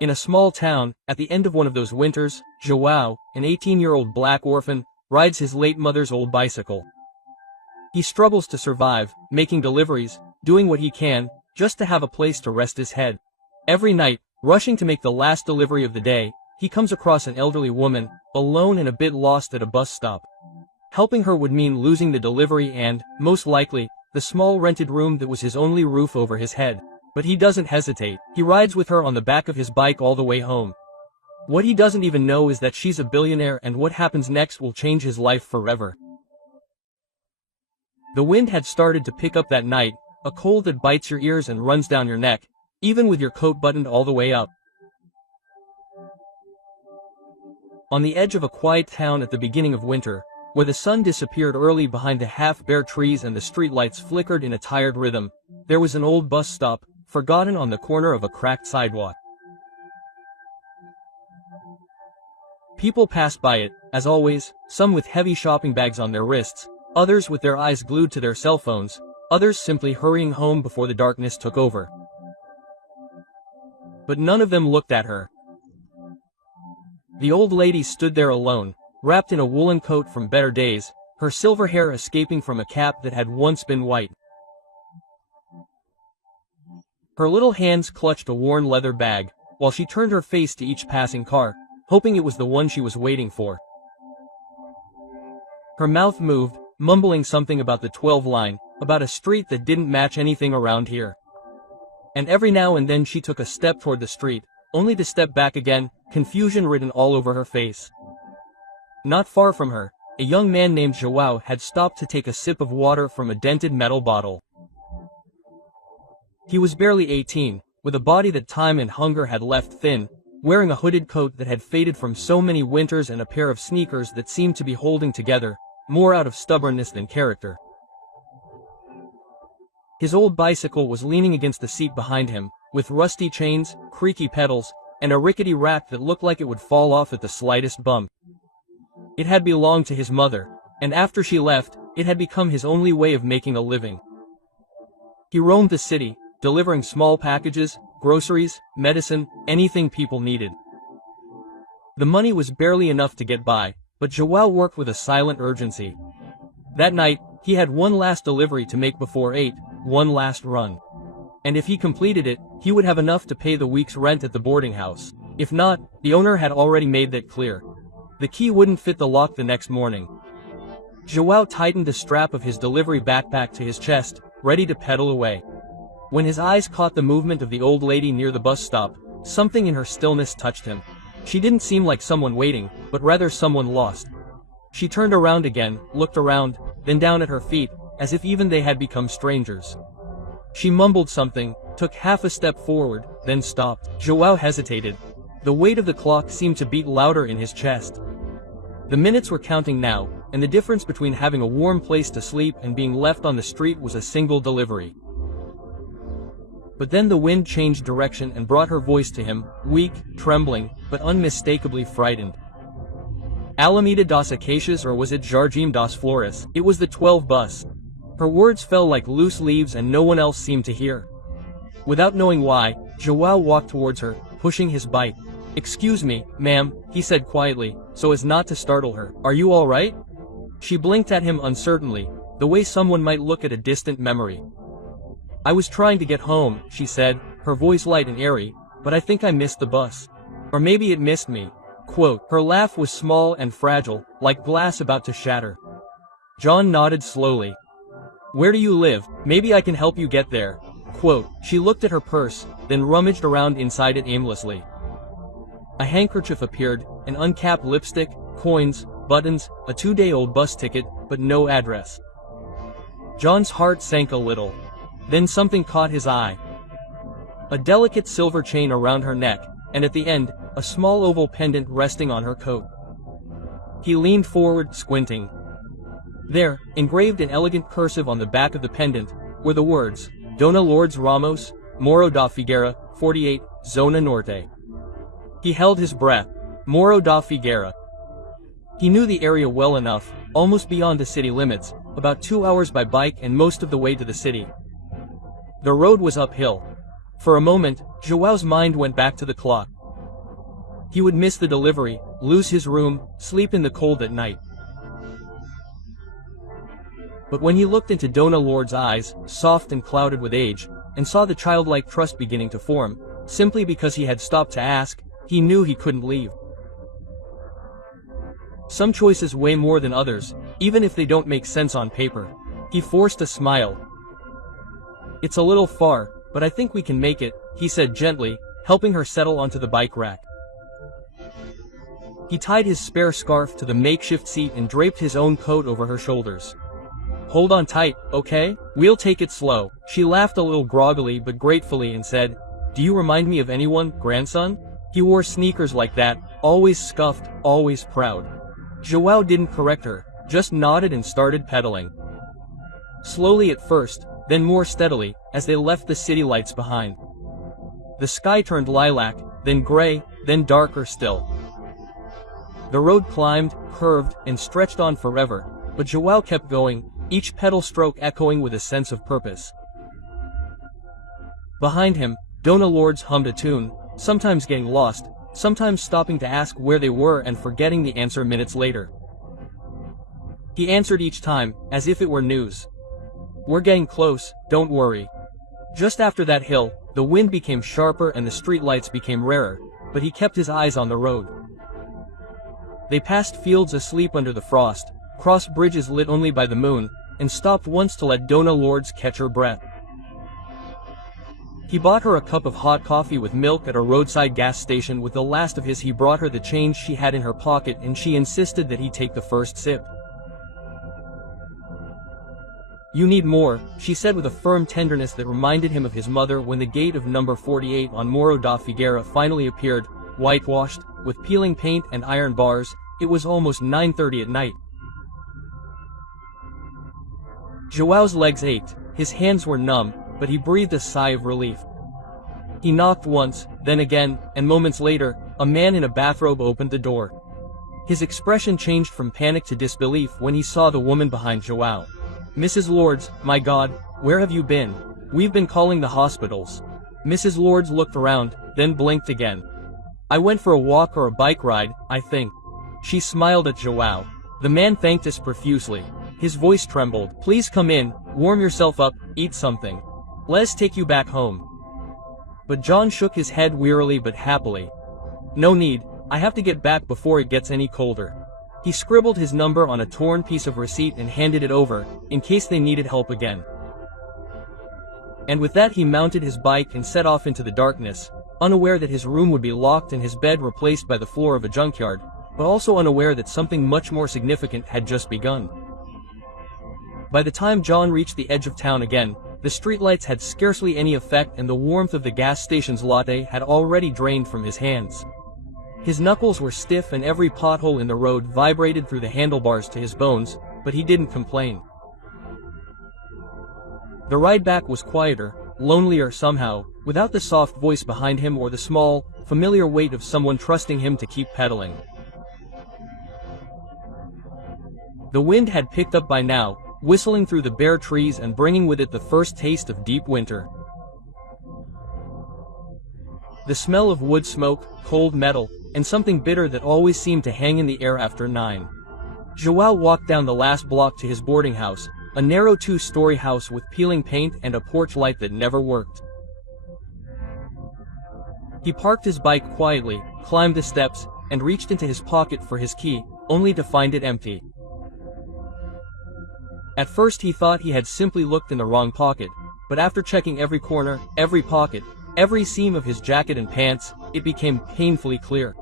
In a small town, at the end of one of those winters, João, an 18-year-old black orphan, rides his late mother's old bicycle. He struggles to survive, making deliveries, doing what he can, just to have a place to rest his head. Every night, rushing to make the last delivery of the day, he comes across an elderly woman, alone and a bit lost at a bus stop. Helping her would mean losing the delivery and, most likely, the small rented room that was his only roof over his head. But he doesn't hesitate. He rides with her on the back of his bike all the way home. What he doesn't even know is that she's a billionaire, and what happens next will change his life forever. The wind had started to pick up that night, a cold that bites your ears and runs down your neck, even with your coat buttoned all the way up. On the edge of a quiet town at the beginning of winter, where the sun disappeared early behind the half-bare trees and the streetlights flickered in a tired rhythm, there was an old bus stop, forgotten on the corner of a cracked sidewalk. People passed by it, as always, some with heavy shopping bags on their wrists, others with their eyes glued to their cell phones, others simply hurrying home before the darkness took over. But none of them looked at her. The old lady stood there alone, wrapped in a woolen coat from better days, her silver hair escaping from a cap that had once been white. Her little hands clutched a worn leather bag, while she turned her face to each passing car, hoping it was the one she was waiting for. Her mouth moved, mumbling something about the 12 line, about a street that didn't match anything around here. And every now and then she took a step toward the street, only to step back again, confusion written all over her face. Not far from her, a young man named João had stopped to take a sip of water from a dented metal bottle. He was barely 18, with a body that time and hunger had left thin, wearing a hooded coat that had faded from so many winters and a pair of sneakers that seemed to be holding together, more out of stubbornness than character. His old bicycle was leaning against the seat behind him, with rusty chains, creaky pedals, and a rickety rack that looked like it would fall off at the slightest bump. It had belonged to his mother, and after she left, it had become his only way of making a living. He roamed the city, delivering small packages, groceries, medicine, anything people needed. The money was barely enough to get by, but João worked with a silent urgency. That night, he had one last delivery to make before 8, one last run. And if he completed it, he would have enough to pay the week's rent at the boarding house. If not, the owner had already made that clear. The key wouldn't fit the lock the next morning. João tightened the strap of his delivery backpack to his chest, ready to pedal away. When his eyes caught the movement of the old lady near the bus stop, something in her stillness touched him. She didn't seem like someone waiting, but rather someone lost. She turned around again, looked around, then down at her feet, as if even they had become strangers. She mumbled something, took half a step forward, then stopped. João hesitated. The weight of the clock seemed to beat louder in his chest. The minutes were counting now, and the difference between having a warm place to sleep and being left on the street was a single delivery. But then the wind changed direction and brought her voice to him, weak, trembling, but unmistakably frightened. Alameda das Acacias, or was it Jardim das Flores? It was the 12 bus. Her words fell like loose leaves and no one else seemed to hear. Without knowing why, João walked towards her, pushing his bike. "Excuse me, ma'am," he said quietly, so as not to startle her. "Are you all right?" She blinked at him uncertainly, the way someone might look at a distant memory. "I was trying to get home," she said, her voice light and airy, "but I think I missed the bus. Or maybe it missed me." Quote, her laugh was small and fragile, like glass about to shatter. John nodded slowly. "Where do you live? Maybe I can help you get there." Quote, she looked at her purse, then rummaged around inside it aimlessly. A handkerchief appeared, an uncapped lipstick, coins, buttons, a 2-day-old bus ticket, but no address. John's heart sank a little. Then something caught his eye. A delicate silver chain around her neck, and at the end, a small oval pendant resting on her coat. He leaned forward, squinting. There, engraved in elegant cursive on the back of the pendant, were the words, Dona Lourdes Ramos, Moro da Figueira, 48, Zona Norte. He held his breath. Moro da Figueira. He knew the area well enough, almost beyond the city limits, about 2 hours by bike and most of the way to the city. The road was uphill. For a moment, João's mind went back to the clock. He would miss the delivery, lose his room, sleep in the cold at night. But when he looked into Donna Lord's eyes, soft and clouded with age, and saw the childlike trust beginning to form, simply because he had stopped to ask, he knew he couldn't leave. Some choices weigh more than others, even if they don't make sense on paper. He forced a smile. "It's a little far, but I think we can make it," he said gently, helping her settle onto the bike rack. He tied his spare scarf to the makeshift seat and draped his own coat over her shoulders. "Hold on tight, okay? We'll take it slow." She laughed a little groggily but gratefully and said, "Do you remind me of anyone, grandson?" He wore sneakers like that, always scuffed, always proud. João didn't correct her, just nodded and started pedaling. Slowly at first, then more steadily, as they left the city lights behind. The sky turned lilac, then gray, then darker still. The road climbed, curved, and stretched on forever, but João kept going, each pedal stroke echoing with a sense of purpose. Behind him, Donna Lords hummed a tune, sometimes getting lost, sometimes stopping to ask where they were and forgetting the answer minutes later. He answered each time, as if it were news. "We're getting close, don't worry." Just after that hill, the wind became sharper and the street lights became rarer, but he kept his eyes on the road. They passed fields asleep under the frost, crossed bridges lit only by the moon, and stopped once to let Donna Lords catch her breath. He bought her a cup of hot coffee with milk at a roadside gas station. With the last of his he brought her the change she had in her pocket and she insisted that he take the first sip. "You need more," she said with a firm tenderness that reminded him of his mother when the gate of number 48 on Morro da Figueira finally appeared, whitewashed, with peeling paint and iron bars. It was almost 9:30 at night. João's legs ached, his hands were numb, but he breathed a sigh of relief. He knocked once, then again, and moments later, a man in a bathrobe opened the door. His expression changed from panic to disbelief when he saw the woman behind João. "Mrs. Lords, my God, where have you been? We've been calling the hospitals." Mrs. Lords looked around, then blinked again. "I went for a walk or a bike ride, I think." She smiled at João. The man thanked us profusely. His voice trembled. "Please come in, warm yourself up, eat something. Let's take you back home." But John shook his head wearily but happily. "No need, I have to get back before it gets any colder." He scribbled his number on a torn piece of receipt and handed it over, in case they needed help again. And with that he mounted his bike and set off into the darkness, unaware that his room would be locked and his bed replaced by the floor of a junkyard, but also unaware that something much more significant had just begun. By the time John reached the edge of town again, the streetlights had scarcely any effect and the warmth of the gas station's latte had already drained from his hands. His knuckles were stiff and every pothole in the road vibrated through the handlebars to his bones, but he didn't complain. The ride back was quieter, lonelier somehow, without the soft voice behind him or the small, familiar weight of someone trusting him to keep pedaling. The wind had picked up by now, whistling through the bare trees and bringing with it the first taste of deep winter. The smell of wood smoke, cold metal, and something bitter that always seemed to hang in the air after 9. João walked down the last block to his boarding house, a narrow 2-story house with peeling paint and a porch light that never worked. He parked his bike quietly, climbed the steps, and reached into his pocket for his key, only to find it empty. At first he thought he had simply looked in the wrong pocket, but after checking every corner, every pocket, every seam of his jacket and pants, it became painfully clear.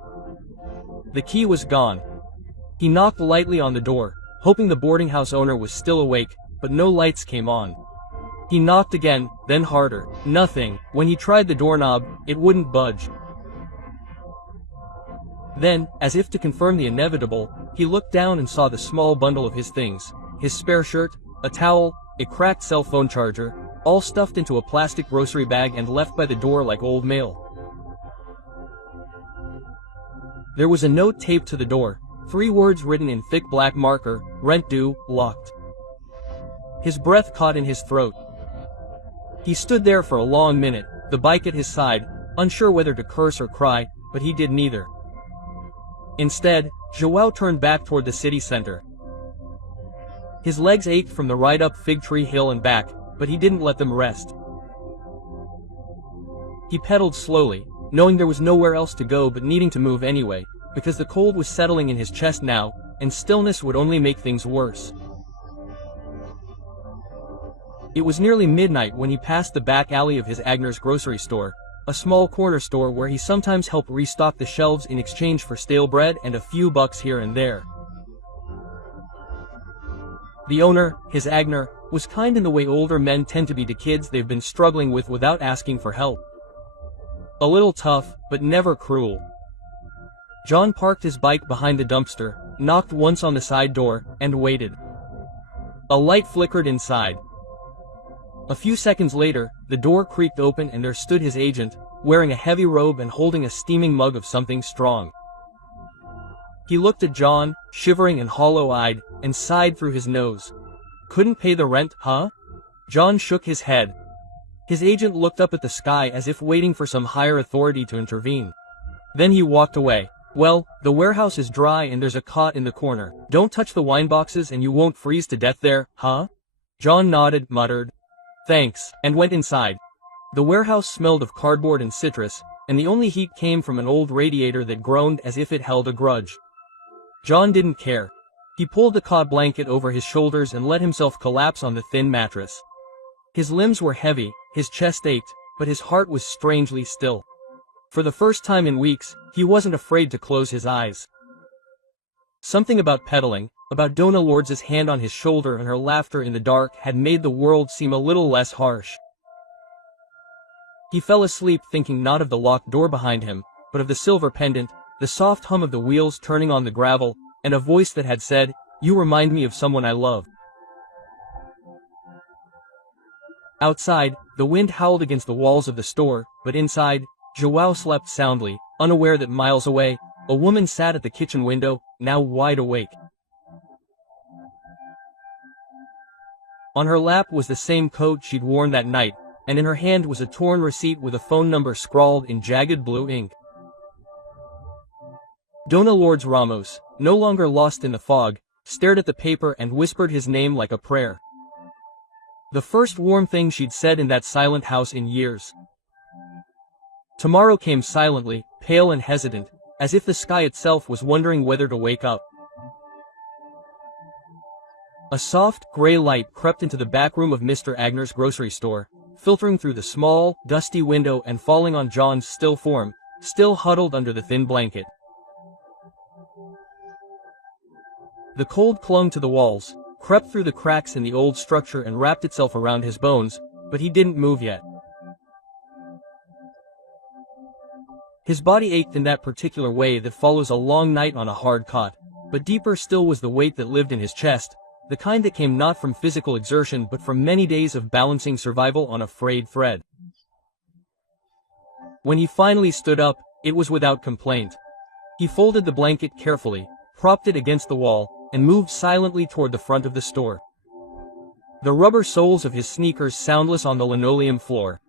The key was gone. He knocked lightly on the door, hoping the boarding house owner was still awake, but no lights came on. He knocked again, then harder. Nothing. When he tried the doorknob, it wouldn't budge. Then, as if to confirm the inevitable, he looked down and saw the small bundle of his things. His spare shirt, a towel, a cracked cell phone charger, all stuffed into a plastic grocery bag and left by the door like old mail. There was a note taped to the door, 3 words written in thick black marker, "Rent due, locked." His breath caught in his throat. He stood there for a long minute, the bike at his side, unsure whether to curse or cry, but he did neither. Instead, João turned back toward the city center. His legs ached from the ride up Fig Tree Hill and back, but he didn't let them rest. He pedaled slowly, knowing there was nowhere else to go but needing to move anyway, because the cold was settling in his chest now, and stillness would only make things worse. It was nearly midnight when he passed the back alley of his Agner's grocery store, a small corner store where he sometimes helped restock the shelves in exchange for stale bread and a few bucks here and there. The owner, his Agner, was kind in the way older men tend to be to kids they've been struggling with without asking for help. A little tough, but never cruel. John parked his bike behind the dumpster, knocked once on the side door, and waited. A light flickered inside. A few seconds later, the door creaked open and there stood his agent, wearing a heavy robe and holding a steaming mug of something strong. He looked at John, shivering and hollow-eyed, and sighed through his nose. "Couldn't pay the rent, huh?" John shook his head. His agent looked up at the sky as if waiting for some higher authority to intervene. Then he walked away. "Well, the warehouse is dry and there's a cot in the corner. Don't touch the wine boxes and you won't freeze to death there, huh?" John nodded, muttered, "Thanks," and went inside. The warehouse smelled of cardboard and citrus, and the only heat came from an old radiator that groaned as if it held a grudge. John didn't care. He pulled the cot blanket over his shoulders and let himself collapse on the thin mattress. His limbs were heavy, his chest ached, but his heart was strangely still. For the first time in weeks, he wasn't afraid to close his eyes. Something about pedaling, about Donna Lords's hand on his shoulder and her laughter in the dark had made the world seem a little less harsh. He fell asleep thinking not of the locked door behind him, but of the silver pendant, the soft hum of the wheels turning on the gravel, and a voice that had said, "You remind me of someone I love." Outside, the wind howled against the walls of the store, but inside, João slept soundly, unaware that miles away, a woman sat at the kitchen window, now wide awake. On her lap was the same coat she'd worn that night, and in her hand was a torn receipt with a phone number scrawled in jagged blue ink. Donna Lords Ramos, no longer lost in the fog, stared at the paper and whispered his name like a prayer. The first warm thing she'd said in that silent house in years. Tomorrow came silently, pale and hesitant, as if the sky itself was wondering whether to wake up. A soft, gray light crept into the back room of Mr. Agner's grocery store, filtering through the small, dusty window and falling on John's still form, still huddled under the thin blanket. The cold clung to the walls, crept through the cracks in the old structure and wrapped itself around his bones, but he didn't move yet. His body ached in that particular way that follows a long night on a hard cot, but deeper still was the weight that lived in his chest, the kind that came not from physical exertion but from many days of balancing survival on a frayed thread. When he finally stood up, it was without complaint. He folded the blanket carefully, propped it against the wall, and moved silently toward the front of the store. The rubber soles of his sneakers soundless on the linoleum floor.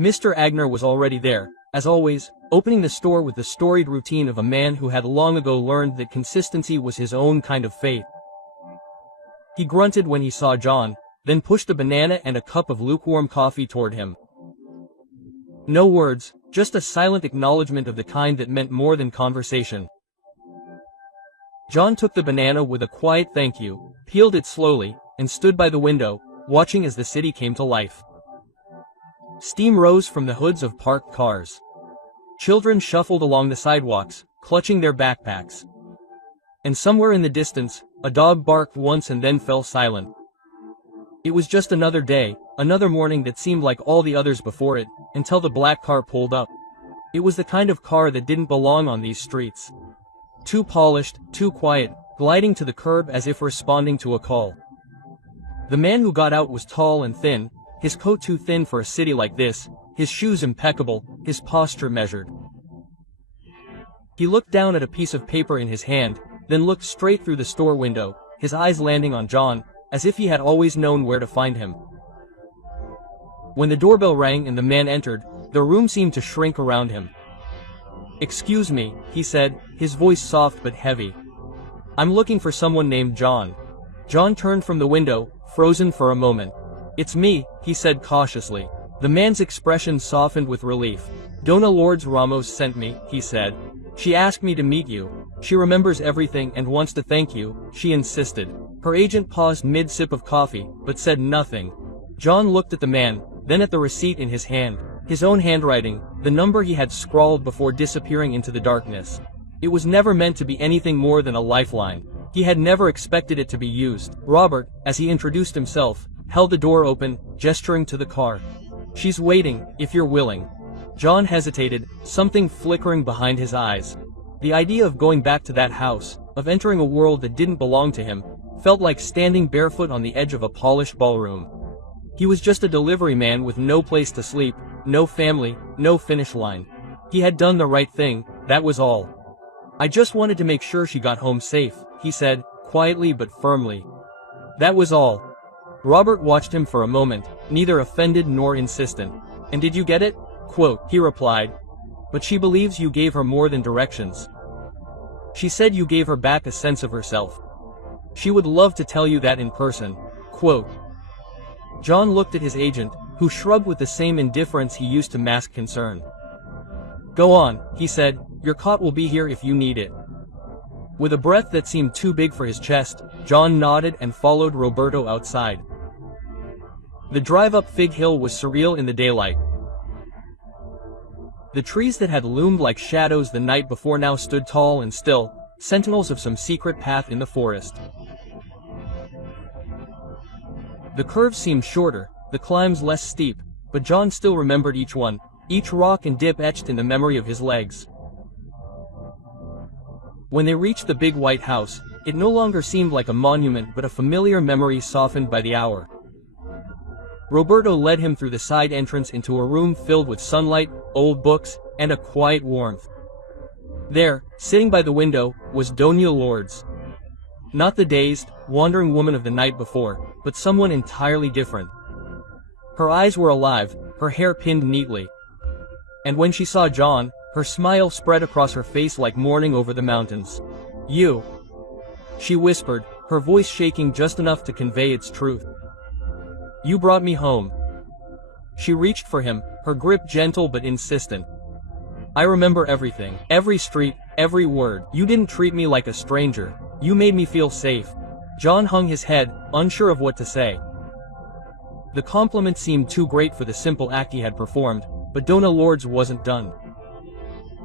Mr. Agner was already there, as always, opening the store with the storied routine of a man who had long ago learned that consistency was his own kind of faith. He grunted when he saw John, then pushed a banana and a cup of lukewarm coffee toward him. No words, just a silent acknowledgement of the kind that meant more than conversation. John took the banana with a quiet thank you, peeled it slowly, and stood by the window, watching as the city came to life. Steam rose from the hoods of parked cars. Children shuffled along the sidewalks, clutching their backpacks. And somewhere in the distance, a dog barked once and then fell silent. It was just another day, another morning that seemed like all the others before it, until the black car pulled up. It was the kind of car that didn't belong on these streets. Too polished, too quiet, gliding to the curb as if responding to a call. The man who got out was tall and thin, his coat too thin for a city like this, his shoes impeccable, his posture measured. He looked down at a piece of paper in his hand, then looked straight through the store window, his eyes landing on John, as if he had always known where to find him. When the doorbell rang and the man entered, the room seemed to shrink around him. "Excuse me," he said, his voice soft but heavy. "I'm looking for someone named John." John turned from the window, frozen for a moment. "It's me," he said cautiously. The man's expression softened with relief. "Dona Lourdes Ramos sent me," he said. "She asked me to meet you. She remembers everything and wants to thank you," she insisted. Her agent paused mid-sip of coffee, but said nothing. John looked at the man, then at the receipt in his hand. His own handwriting, the number he had scrawled before disappearing into the darkness. It was never meant to be anything more than a lifeline. He had never expected it to be used. Robert, as he introduced himself, held the door open, gesturing to the car. "She's waiting, if you're willing." John hesitated, something flickering behind his eyes. The idea of going back to that house, of entering a world that didn't belong to him, felt like standing barefoot on the edge of a polished ballroom. He was just a delivery man with no place to sleep, no family, no finish line. He had done the right thing, that was all. "I just wanted to make sure she got home safe," he said, quietly but firmly. That was all. Robert watched him for a moment, neither offended nor insistent. "And did you get it?" "Quote," he replied. "But she believes you gave her more than directions. She said you gave her back a sense of herself. She would love to tell you that in person." Quote. John looked at his agent, who shrugged with the same indifference he used to mask concern. "Go on," he said, "your cot will be here if you need it." With a breath that seemed too big for his chest, John nodded and followed Roberto outside. The drive up Fig Hill was surreal in the daylight. The trees that had loomed like shadows the night before now stood tall and still, sentinels of some secret path in the forest. The curves seemed shorter, the climbs less steep, but John still remembered each one, each rock and dip etched in the memory of his legs. When they reached the big white house, it no longer seemed like a monument but a familiar memory softened by the hour. Roberto led him through the side entrance into a room filled with sunlight, old books, and a quiet warmth. There, sitting by the window, was Dona Lourdes. Not the dazed, wandering woman of the night before, but someone entirely different. Her eyes were alive, her hair pinned neatly. And when she saw John, her smile spread across her face like morning over the mountains. "You," she whispered, her voice shaking just enough to convey its truth. "You brought me home." She reached for him, her grip gentle but insistent. "I remember everything, every street, every word. You didn't treat me like a stranger. You made me feel safe." John hung his head, unsure of what to say. The compliment seemed too great for the simple act he had performed, but Dona Lourdes wasn't done.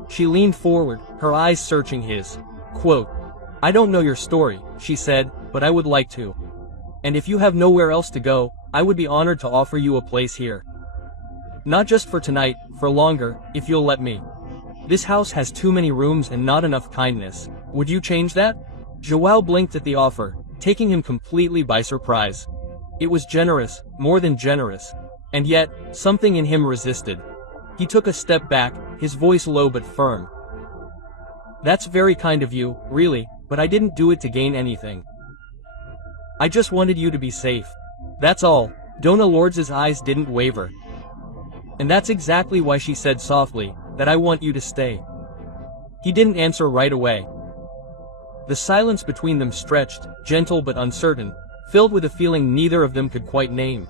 She leaned forward, her eyes searching his. Quote, "I don't know your story," she said, "but I would like to. And if you have nowhere else to go, I would be honored to offer you a place here. Not just for tonight, for longer, if you'll let me. This house has too many rooms and not enough kindness. Would you change that?" João blinked at the offer, taking him completely by surprise. It was generous, more than generous. And yet, something in him resisted. He took a step back, his voice low but firm. "That's very kind of you, really, but I didn't do it to gain anything. I just wanted you to be safe. That's all." Dona Lourdes's eyes didn't waver. "And that's exactly why she said softly, that I want you to stay." He didn't answer right away. The silence between them stretched, gentle but uncertain, filled with a feeling neither of them could quite name.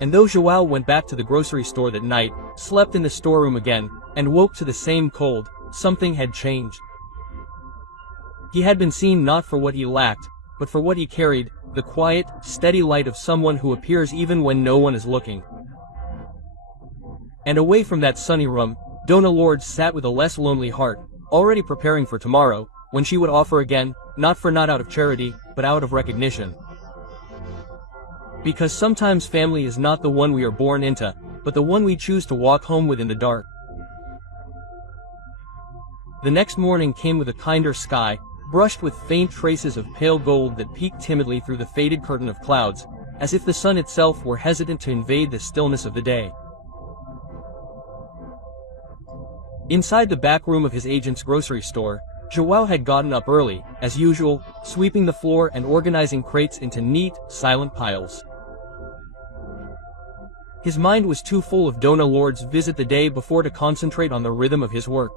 And though João went back to the grocery store that night, slept in the storeroom again, and woke to the same cold, something had changed. He had been seen not for what he lacked, but for what he carried, the quiet, steady light of someone who appears even when no one is looking. And away from that sunny room, Dona Lourdes sat with a less lonely heart, already preparing for tomorrow, when she would offer again, not out of charity, but out of recognition. Because sometimes family is not the one we are born into, but the one we choose to walk home with in the dark. The next morning came with a kinder sky, brushed with faint traces of pale gold that peeked timidly through the faded curtain of clouds, as if the sun itself were hesitant to invade the stillness of the day. Inside the back room of his agent's grocery store, João had gotten up early, as usual, sweeping the floor and organizing crates into neat, silent piles. His mind was too full of Dona Lord's visit the day before to concentrate on the rhythm of his work.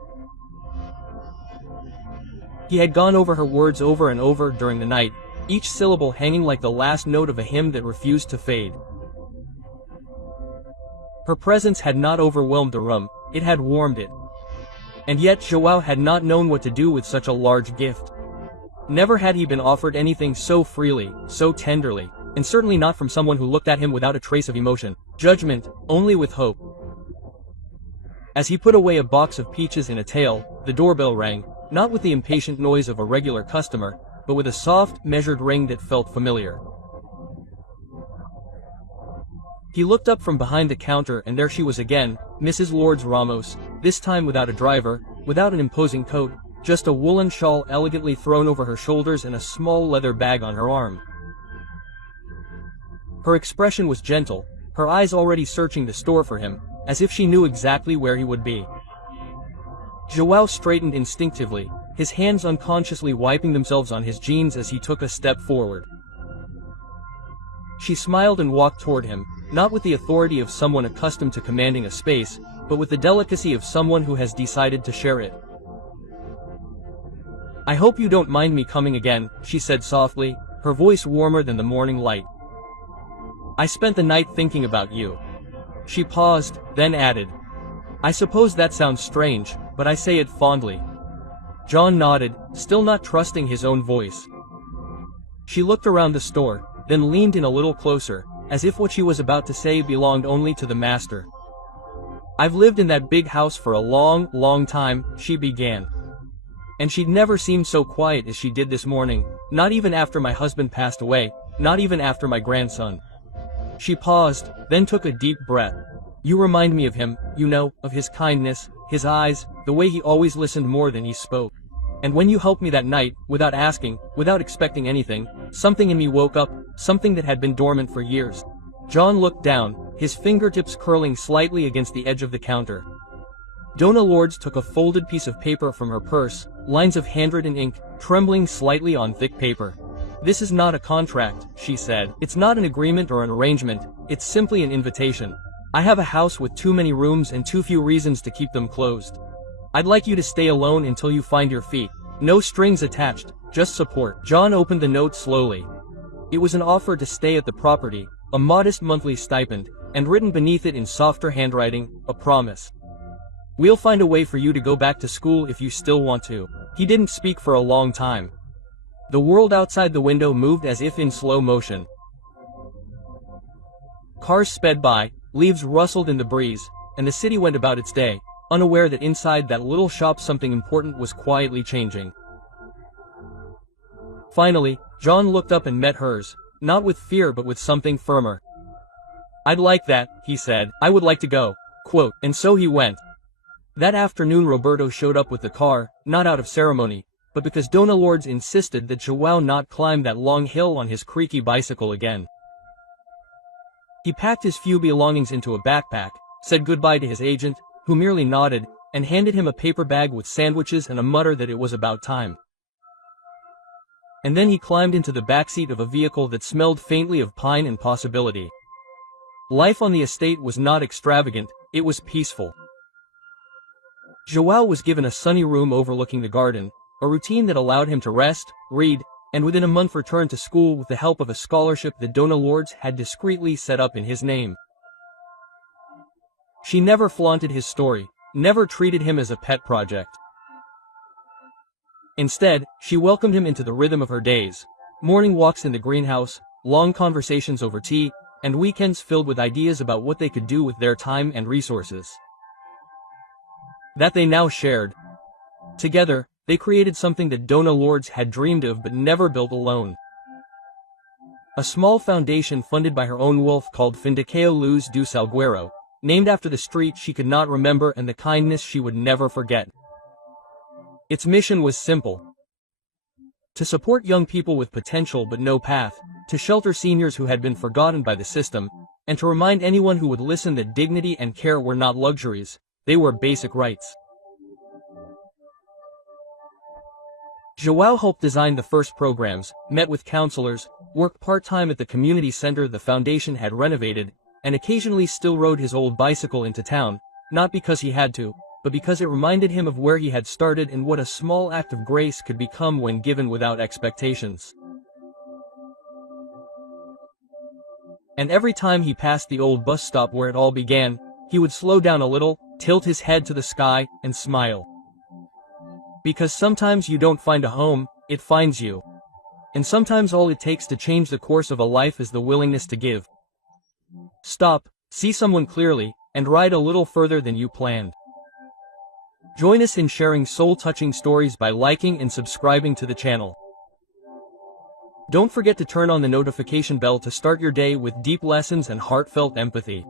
He had gone over her words over and over during the night, each syllable hanging like the last note of a hymn that refused to fade. Her presence had not overwhelmed the room, it had warmed it. And yet João had not known what to do with such a large gift. Never had he been offered anything so freely, so tenderly, and certainly not from someone who looked at him without a trace of emotion, judgment, only with hope. As he put away a box of peaches in a tail, the doorbell rang, not with the impatient noise of a regular customer, but with a soft, measured ring that felt familiar. He looked up from behind the counter and there she was again, Mrs. Lourdes Ramos, this time without a driver, without an imposing coat, just a woolen shawl elegantly thrown over her shoulders and a small leather bag on her arm. Her expression was gentle, her eyes already searching the store for him, as if she knew exactly where he would be. João straightened instinctively, his hands unconsciously wiping themselves on his jeans as he took a step forward. She smiled and walked toward him, not with the authority of someone accustomed to commanding a space, but with the delicacy of someone who has decided to share it. "I hope you don't mind me coming again," she said softly, her voice warmer than the morning light. "I spent the night thinking about you." She paused, then added, "I suppose that sounds strange, but I say it fondly." John nodded, still not trusting his own voice. She looked around the store, then leaned in a little closer, as if what she was about to say belonged only to the master. "I've lived in that big house for a long, long time," she began. "And she'd never seemed so quiet as she did this morning, not even after my husband passed away, not even after my grandson." She paused, then took a deep breath. "You remind me of him, you know, of his kindness, his eyes, the way he always listened more than he spoke. And when you helped me that night, without asking, without expecting anything, something in me woke up, something that had been dormant for years." John looked down, his fingertips curling slightly against the edge of the counter. Dona Lourdes took a folded piece of paper from her purse, lines of handwritten ink, trembling slightly on thick paper. "This is not a contract," she said. "It's not an agreement or an arrangement, it's simply an invitation. I have a house with too many rooms and too few reasons to keep them closed. I'd like you to stay alone until you find your feet. No strings attached, just support." John opened the note slowly. It was an offer to stay at the property, a modest monthly stipend, and written beneath it in softer handwriting, a promise. "We'll find a way for you to go back to school if you still want to." He didn't speak for a long time. The world outside the window moved as if in slow motion. Cars sped by, leaves rustled in the breeze, and the city went about its day, unaware that inside that little shop something important was quietly changing. Finally, John looked up and met hers, not with fear but with something firmer. "I'd like that," he said. "I would like to go." Quote, and so he went. That afternoon Roberto showed up with the car, not out of ceremony, but because Dona Lourdes insisted that João not climb that long hill on his creaky bicycle again. He packed his few belongings into a backpack, said goodbye to his agent, who merely nodded, and handed him a paper bag with sandwiches and a mutter that it was about time. And then he climbed into the backseat of a vehicle that smelled faintly of pine and possibility. Life on the estate was not extravagant, it was peaceful. João was given a sunny room overlooking the garden, a routine that allowed him to rest, read, and within a month return to school with the help of a scholarship that Dona Lourdes had discreetly set up in his name. She never flaunted his story, never treated him as a pet project. Instead, she welcomed him into the rhythm of her days, morning walks in the greenhouse, long conversations over tea, and weekends filled with ideas about what they could do with their time and resources. That they now shared. Together, they created something that Dona Lourdes had dreamed of but never built alone. A small foundation funded by her own wealth called Fundação Luz do Salgueiro, named after the street she could not remember and the kindness she would never forget. Its mission was simple. To support young people with potential but no path, to shelter seniors who had been forgotten by the system, and to remind anyone who would listen that dignity and care were not luxuries, they were basic rights. João helped design the first programs, met with counselors, worked part-time at the community center the foundation had renovated, and occasionally still rode his old bicycle into town, not because he had to, but because it reminded him of where he had started and what a small act of grace could become when given without expectations. And every time he passed the old bus stop where it all began, he would slow down a little, tilt his head to the sky, and smile. Because sometimes you don't find a home, it finds you. And sometimes all it takes to change the course of a life is the willingness to give. Stop, see someone clearly, and ride a little further than you planned. Join us in sharing soul-touching stories by liking and subscribing to the channel. Don't forget to turn on the notification bell to start your day with deep lessons and heartfelt empathy.